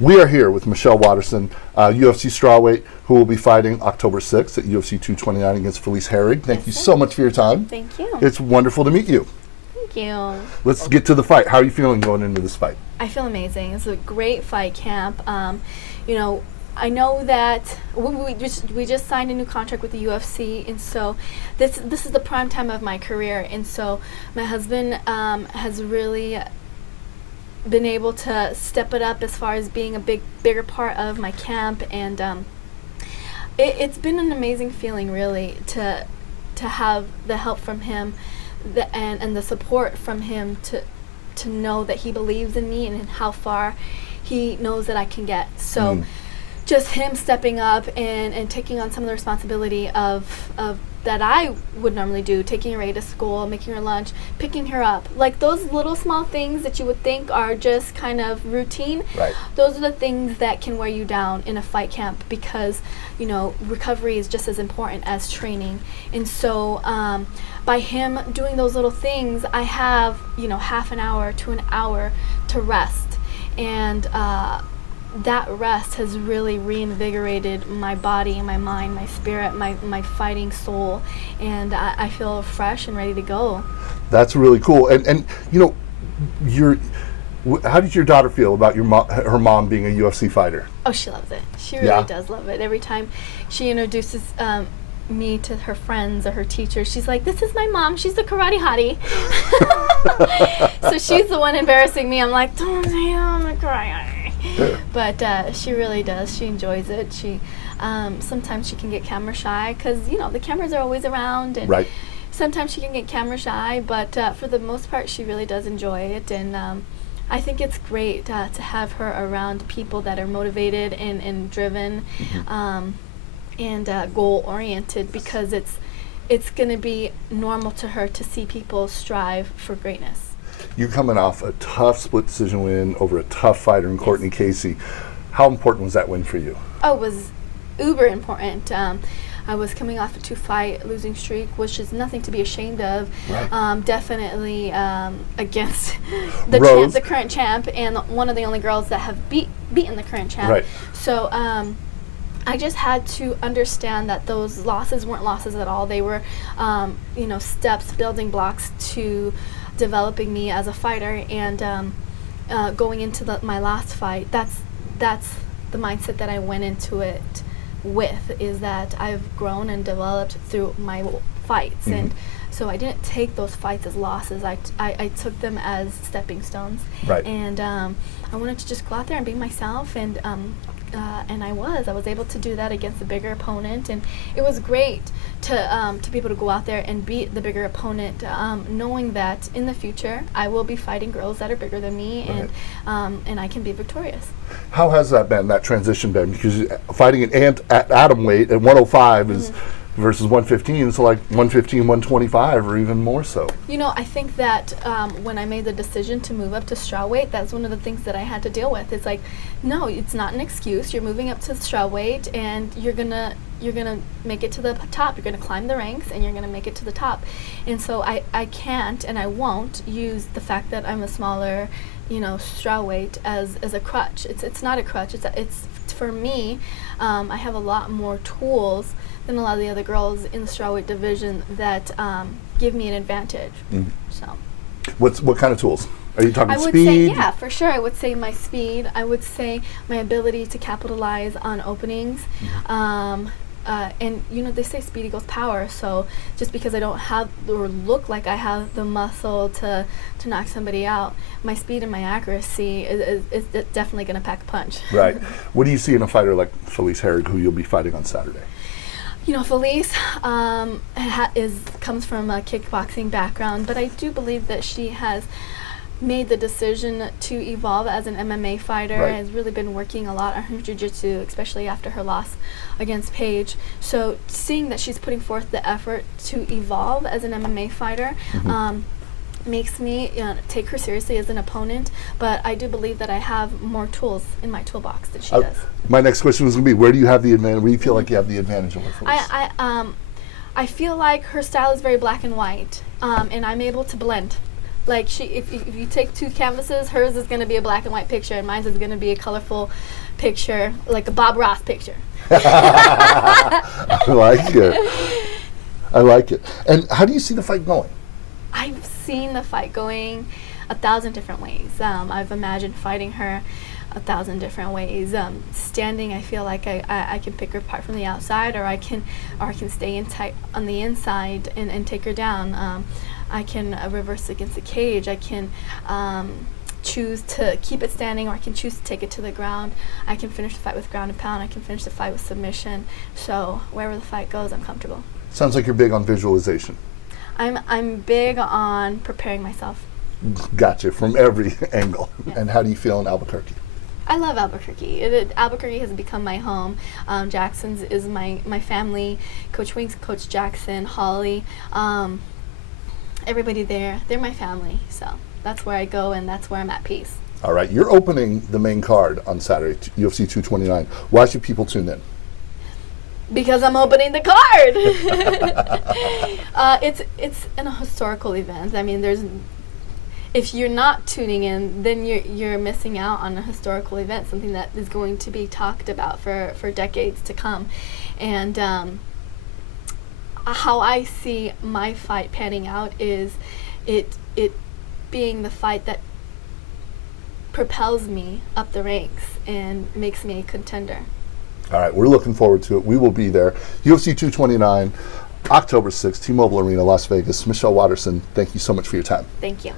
We are here with Michelle Waterson, UFC strawweight, who will be fighting October 6th at UFC 229 against Felice Herrig. Thank you so much for your time. Thank you. It's wonderful to meet you. Thank you. Let's get to the fight. How are you feeling going into this fight? I feel amazing. It's a great fight camp. You know, I know that we just signed a new contract with the UFC, and so this is the prime time of my career. And so my husband has really been able to step it up as far as being a bigger part of my camp, and it's been an amazing feeling, really, to have the help from him, and the support from him to know that he believes in me and how far he knows that I can get. So just him stepping up and taking on some of the responsibility of that I would normally do, taking Ray to school, making her lunch, picking her up. Like those little small things that you would think are just kind of routine. Right. Those are the things that can wear you down in a fight camp, because, you know, recovery is just as important as training. And so by him doing those little things, I have, you know, half an hour to an hour to rest. And that rest has really reinvigorated my body, my mind, my spirit, my fighting soul, and I feel fresh and ready to go. That's really cool. And you know, how did your daughter feel about her mom being a UFC fighter? Oh, she loves it. She really does love it. Every time she introduces me to her friends or her teachers, she's like, "This is my mom. She's the karate hottie." So she's the one embarrassing me. I'm like, "Don't say I'm the karate hottie." But she really does. She enjoys it. She sometimes she can get camera shy, because, you know, the cameras are always around, and sometimes she can get camera shy, but for the most part she really does enjoy it. And I think it's great to have her around people that are motivated and driven, and goal oriented, because it's going to be normal to her to see people strive for greatness. You're coming off a tough split decision win over a tough fighter in Courtney Casey. How important was that win for you? Oh, it was uber important. I was coming off a 2-fight losing streak, which is nothing to be ashamed of. Right. Definitely against the current champ, and one of the only girls that have beaten the current champ. Right. So I just had to understand that those losses weren't losses at all. They were, you know, steps, building blocks to developing me as a fighter. And going into my last fight, that's the mindset that I went into it with, is that I've grown and developed through my fights. And so I didn't take those fights as losses. I took them as stepping stones. Right. And I wanted to just go out there and be myself, and I was able to do that against a bigger opponent, and it was great to be able to go out there and beat the bigger opponent, knowing that in the future I will be fighting girls that are bigger than me, and I can be victorious. How has that been, that transition been? Because fighting at atom weight at 105 is versus 115, so like 115, 125, or even more so. You know, I think that when I made the decision to move up to strawweight, that's one of the things that I had to deal with. It's like, no, it's not an excuse. You're moving up to strawweight, and you're gonna make it to the top. You're gonna climb the ranks, and you're gonna make it to the top. And so I can't, and I won't use the fact that I'm a smaller, you know, strawweight as a crutch. It's not a crutch. It's for me. I have a lot more tools than a lot of the other girls in the strawweight division that give me an advantage. So, what kind of tools? Are you talking speed? I would say, yeah, for sure. I would say my speed. I would say my ability to capitalize on openings. And, you know, they say speed equals power, so just because I don't have or look like I have the muscle to knock somebody out, my speed and my accuracy is definitely going to pack a punch. Right. What do you see in a fighter like Felice Herrig, who you'll be fighting on Saturday? You know, Felice comes from a kickboxing background, but I do believe that she has made the decision to evolve as an MMA fighter. Has really been working a lot on her jiu-jitsu, especially after her loss against Paige. So seeing that she's putting forth the effort to evolve as an MMA fighter makes me take her seriously as an opponent, but I do believe that I have more tools in my toolbox than she does. My next question was going to be, where do you have the advantage? Where do you feel like you have the advantage over Felice? I feel like her style is very black and white, and I'm able to blend Like if you take two canvases, hers is going to be a black and white picture, and mine is going to be a colorful picture, like a Bob Ross picture. I like it. I like it. And how do you see the fight going? I've seen the fight going 1,000 different ways. I've imagined fighting her 1,000 different ways. Standing, I feel like I can pick her apart from the outside, or I can stay in tight on the inside and take her down. I can reverse against the cage. I can choose to keep it standing, or I can choose to take it to the ground. I can finish the fight with ground and pound. I can finish the fight with submission. So wherever the fight goes, I'm comfortable. Sounds like you're big on visualization. I'm big on preparing myself. Gotcha, from every angle. Yeah. And how do you feel in Albuquerque? I love Albuquerque. Albuquerque has become my home. Jackson's is my family. Coach Wings, Coach Jackson, Holly, everybody there, they're my family. So that's where I go, and that's where I'm at peace. All right, you're opening the main card on Saturday, UFC 229. Why should people tune in? Because I'm opening the card. It's an historical event. I mean, if you're not tuning in, then you're missing out on a historical event, something that is going to be talked about for decades to come. And how I see my fight panning out is it being the fight that propels me up the ranks and makes me a contender. All right, we're looking forward to it. We will be there. UFC 229, October 6th, T-Mobile Arena, Las Vegas. Michelle Waterson, thank you so much for your time. Thank you.